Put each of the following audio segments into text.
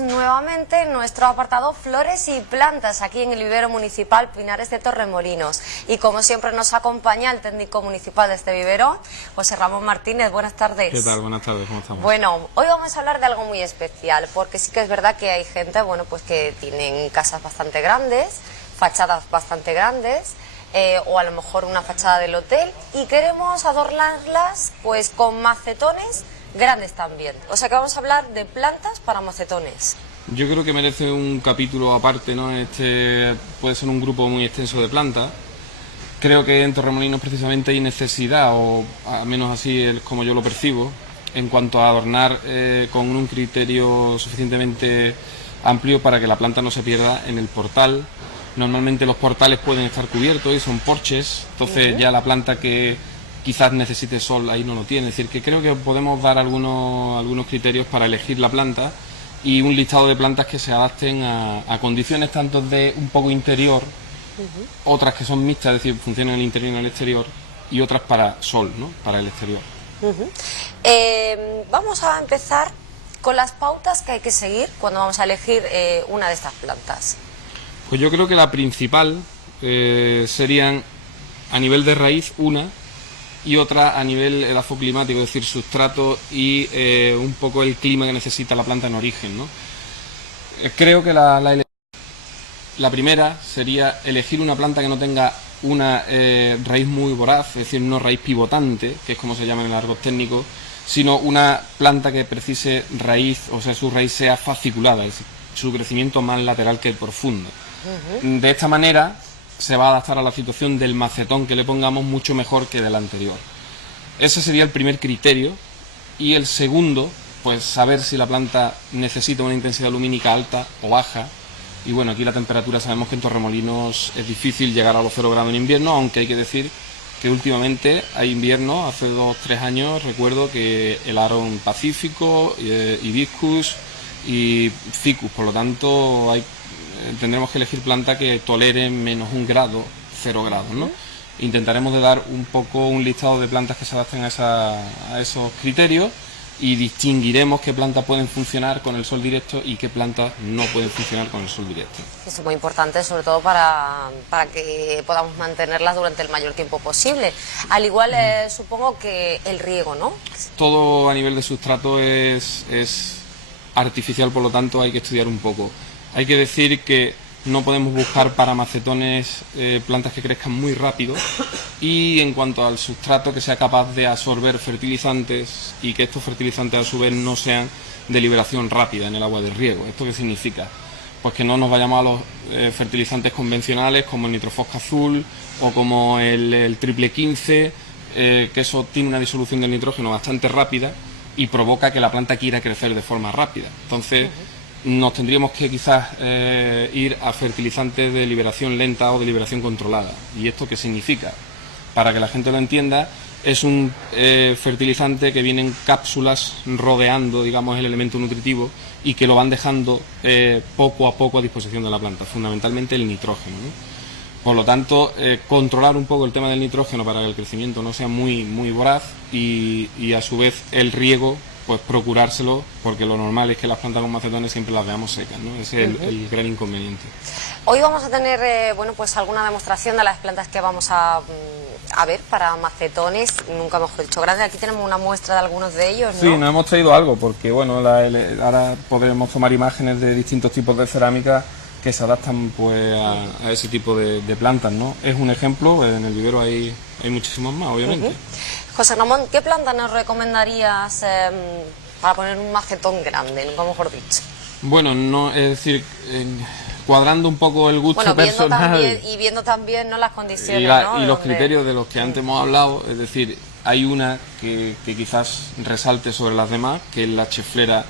nuevamente en nuestro apartado Flores y Plantas, aquí en el vivero municipal Pinares de Torremolinos. Y como siempre nos acompaña el técnico municipal de este vivero, José Ramón Martínez. Buenas tardes. ¿Qué tal? Buenas tardes, ¿cómo estamos? Bueno, hoy vamos a hablar de algo muy especial, porque sí que es verdad que hay gente, bueno, pues que tienen casas bastante grandes, fachadas bastante grandes, o a lo mejor una fachada del hotel, y queremos adornarlas pues con macetones grandes también. O sea que vamos a hablar de plantas para macetones. Yo creo que merece un capítulo aparte, ¿no? Este puede ser un grupo muy extenso de plantas. Creo que en Torremolinos precisamente hay necesidad, o al menos así es como yo lo percibo, en cuanto a adornar con un criterio suficientemente amplio para que la planta no se pierda en el portal. Normalmente los portales pueden estar cubiertos y son porches, entonces ya la planta que quizás necesite sol ahí no lo tiene. Es decir, que creo que podemos dar algunos criterios para elegir la planta y un listado de plantas que se adapten a condiciones tanto de un poco interior, otras que son mixtas, es decir, funcionan en el interior y en el exterior, y otras para sol, ¿no? Para el exterior. Vamos a empezar con las pautas que hay que seguir cuando vamos a elegir una de estas plantas. Pues yo creo que la principal serían a nivel de raíz una, y otra a nivel edafoclimático, es decir, sustrato y un poco el clima que necesita la planta en origen, ¿no? Creo que la primera sería elegir una planta que no tenga una raíz muy voraz, es decir, no raíz pivotante, que es como se llama en el argot técnico, sino una planta que precise raíz, o sea, su raíz sea fasciculada, es decir, su crecimiento más lateral que el profundo. De esta manera se va a adaptar a la situación del macetón que le pongamos mucho mejor que del anterior. Ese sería el primer criterio. Y el segundo, pues saber si la planta necesita una intensidad lumínica alta o baja. Y bueno, aquí la temperatura, sabemos que en Torremolinos es difícil llegar a los 0 grados en invierno, aunque hay que decir que últimamente hay invierno. Hace 2 o 3 años recuerdo que helaron Pacífico, Hibiscus y Ficus, por lo tanto tendremos que elegir planta que tolere menos 1 grado, 0 grados, ¿no? Intentaremos de dar un poco un listado de plantas que se adapten a esos criterios, y distinguiremos qué plantas pueden funcionar con el sol directo y qué plantas no pueden funcionar con el sol directo. Eso es muy importante, sobre todo para que podamos mantenerlas durante el mayor tiempo posible. Al igual, supongo que el riego, ¿no? Todo a nivel de sustrato es artificial, por lo tanto hay que estudiar un poco. Hay que decir que no podemos buscar para macetones plantas que crezcan muy rápido, y en cuanto al sustrato, que sea capaz de absorber fertilizantes y que estos fertilizantes a su vez no sean de liberación rápida en el agua de riego. ¿Esto qué significa? Pues que no nos vayamos a los fertilizantes convencionales como el nitrofosca azul o como el triple 15, que eso tiene una disolución del nitrógeno bastante rápida y provoca que la planta quiera crecer de forma rápida. Entonces nos tendríamos que quizás ir a fertilizantes de liberación lenta o de liberación controlada. ¿Y esto qué significa? Para que la gente lo entienda, es un fertilizante que viene en cápsulas rodeando, digamos, el elemento nutritivo, y que lo van dejando poco a poco a disposición de la planta, fundamentalmente el nitrógeno, ¿no? Por lo tanto, controlar un poco el tema del nitrógeno para que el crecimiento no sea muy voraz, y a su vez el riego, pues procurárselo, porque lo normal es que las plantas con macetones siempre las veamos secas, ¿no? Ese es el gran inconveniente. Hoy vamos a tener, bueno, pues alguna demostración de las plantas que vamos a ver para macetones, nunca mejor dicho, grandes. Aquí tenemos una muestra de algunos de ellos, ¿no? Sí, nos hemos traído algo, porque bueno, ahora podremos tomar imágenes de distintos tipos de cerámica que se adaptan pues a ese tipo de plantas, ¿no? Es un ejemplo, en el vivero hay muchísimos más, obviamente. José Ramón, ¿qué planta nos recomendarías para poner un macetón grande, nunca mejor dicho? Bueno, no, es decir, cuadrando un poco el gusto personal viendo también, ¿no?, las condiciones, ¿no?, y los criterios de los que antes hemos hablado. Es decir, hay una que quizás resalte sobre las demás, que es la cheflera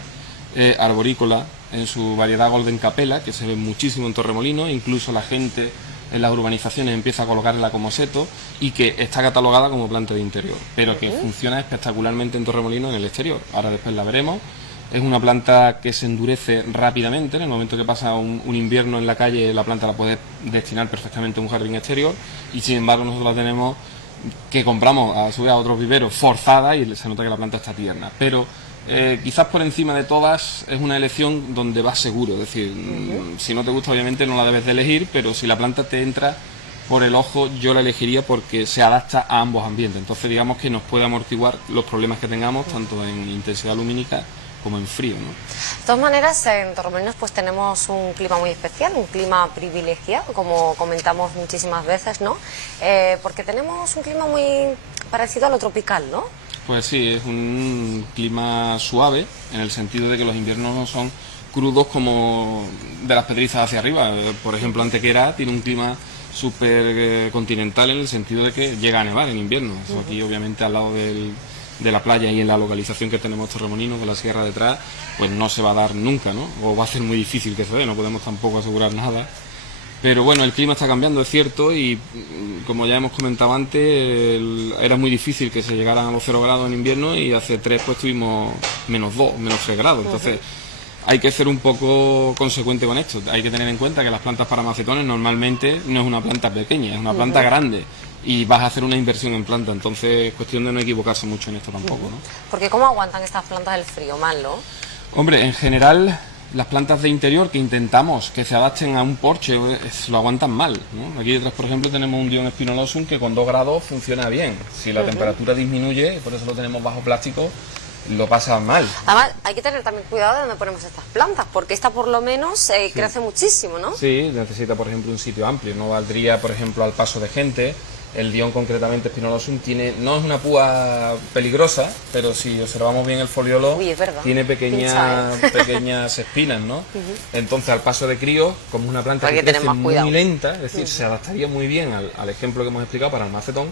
arborícola en su variedad Golden Capella, que se ve muchísimo en Torremolinos. Incluso la gente en las urbanizaciones empieza a colocarla como seto, y que está catalogada como planta de interior, pero que funciona espectacularmente en Torremolinos en el exterior. Ahora después la veremos. Es una planta que se endurece rápidamente. En el momento que pasa un invierno en la calle, la planta la puede destinar perfectamente a un jardín exterior, y sin embargo nosotros la tenemos, que compramos a su vez a otros viveros, forzada, y se nota que la planta está tierna. Pero quizás por encima de todas es una elección donde vas seguro, es decir, si no te gusta obviamente no la debes de elegir, pero si la planta te entra por el ojo, yo la elegiría porque se adapta a ambos ambientes, entonces digamos que nos puede amortiguar los problemas que tengamos tanto en intensidad lumínica como en frío, ¿no? De todas maneras, en Torremolinos pues tenemos un clima muy especial, un clima privilegiado, como comentamos muchísimas veces, ¿no? Porque tenemos un clima muy parecido a lo tropical, ¿no? Pues sí, es un clima suave, en el sentido de que los inviernos no son crudos como de las Pedrizas hacia arriba. Por ejemplo, Antequera tiene un clima súper continental en el sentido de que llega a nevar en invierno. Eso aquí obviamente al lado de la playa y en la localización que tenemos Torremolinos, con la sierra detrás, pues no se va a dar nunca, ¿no? O va a ser muy difícil que se dé, no podemos tampoco asegurar nada. Pero bueno, el clima está cambiando, es cierto, y como ya hemos comentado antes, era muy difícil que se llegaran a los 0 grados en invierno y hace 3 pues tuvimos -2, -3 grados. Entonces hay que ser un poco consecuente con esto. Hay que tener en cuenta que las plantas para macetones normalmente no es una planta pequeña, es una planta grande. Y vas a hacer una inversión en planta, entonces es cuestión de no equivocarse mucho en esto tampoco, ¿no? Porque ¿cómo aguantan estas plantas el frío? Mal, ¿no? Hombre, en general las plantas de interior que intentamos que se adapten a un porche lo aguantan mal, ¿no? Aquí detrás, por ejemplo, tenemos un Dion spinolosum que con 2 grados funciona bien. Si la temperatura disminuye, por eso lo tenemos bajo plástico, lo pasa mal. Además, hay que tener también cuidado de dónde ponemos estas plantas, porque esta por lo menos crece muchísimo, ¿no? Sí, necesita, por ejemplo, un sitio amplio. No valdría, por ejemplo, al paso de gente. El Dion, concretamente, spinolosum, no es una púa peligrosa, pero si observamos bien el foliolo, uy, es verdad, tiene pequeñas espinas, ¿no? Entonces, al paso de crío, como es una planta que crece muy lenta, es decir, se adaptaría muy bien al ejemplo que hemos explicado para el macetón,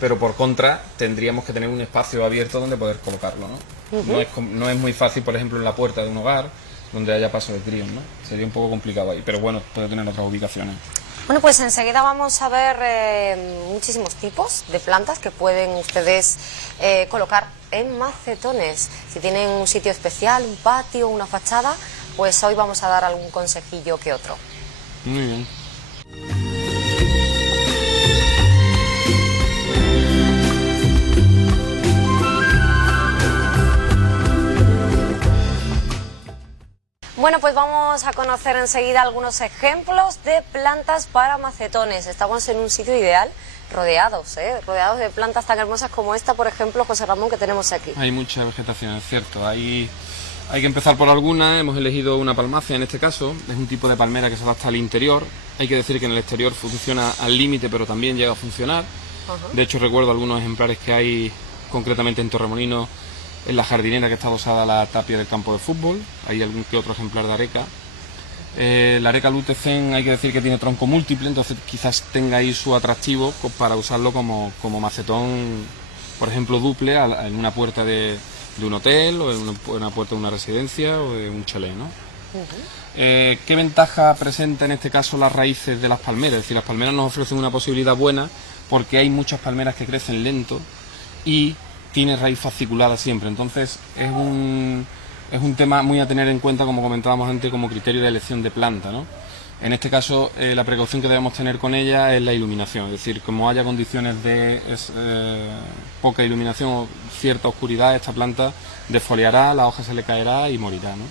pero por contra tendríamos que tener un espacio abierto donde poder colocarlo, ¿no? No es muy fácil, por ejemplo, en la puerta de un hogar donde haya paso de críos, ¿no? Sería un poco complicado ahí, pero bueno, puede tener otras ubicaciones. Bueno, pues enseguida vamos a ver muchísimos tipos de plantas que pueden ustedes colocar en macetones. Si tienen un sitio especial, un patio, una fachada, pues hoy vamos a dar algún consejillo que otro. Muy bien. Bueno, pues vamos a conocer enseguida algunos ejemplos de plantas para macetones. Estamos en un sitio ideal, rodeados de plantas tan hermosas como esta, por ejemplo, José Ramón, que tenemos aquí. Hay mucha vegetación, es cierto. Hay que empezar por alguna. Hemos elegido una palmácea en este caso. Es un tipo de palmera que se adapta al interior. Hay que decir que en el exterior funciona al límite, pero también llega a funcionar. De hecho, recuerdo algunos ejemplares que hay, concretamente en Torremolinos, en la jardinera que está adosada a la tapia del campo de fútbol. Hay algún que otro ejemplar de areca. La areca lutecen hay que decir que tiene tronco múltiple, entonces quizás tenga ahí su atractivo para usarlo como macetón, por ejemplo, duple en una puerta de un hotel o en una puerta de una residencia o de un chalet, ¿no? ¿Qué ventaja presenta en este caso las raíces de las palmeras? Es decir, las palmeras nos ofrecen una posibilidad buena porque hay muchas palmeras que crecen lento y tiene raíz fasciculada siempre, entonces es un tema muy a tener en cuenta, como comentábamos antes, como criterio de elección de planta, ¿no? En este caso, la precaución que debemos tener con ella es la iluminación, es decir, como haya condiciones de poca iluminación o cierta oscuridad, esta planta desfoliará, la hoja se le caerá y morirá, ¿no?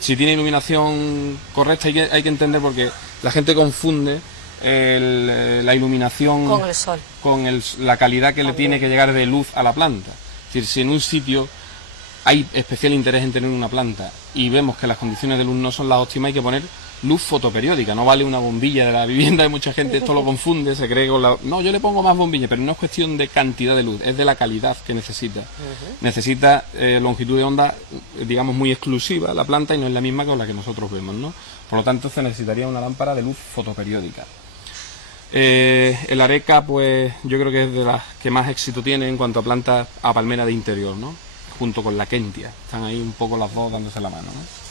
Si tiene iluminación correcta, hay que entender, porque la gente confunde la iluminación con el sol, con la calidad que le tiene que llegar de luz a la planta. Es decir, si en un sitio hay especial interés en tener una planta y vemos que las condiciones de luz no son las óptimas, hay que poner luz fotoperiódica. No vale una bombilla de la vivienda, de mucha gente esto lo confunde, se cree con no, yo le pongo más bombilla, pero no es cuestión de cantidad de luz, es de la calidad que necesita. Necesita longitud de onda, digamos, muy exclusiva la planta, y no es la misma con la que nosotros vemos, ¿no? Por lo tanto, se necesitaría una lámpara de luz fotoperiódica. El areca, pues yo creo que es de las que más éxito tiene en cuanto a plantas a palmera de interior, ¿no? Junto con la kentia, están ahí un poco las dos dándose la mano, ¿no?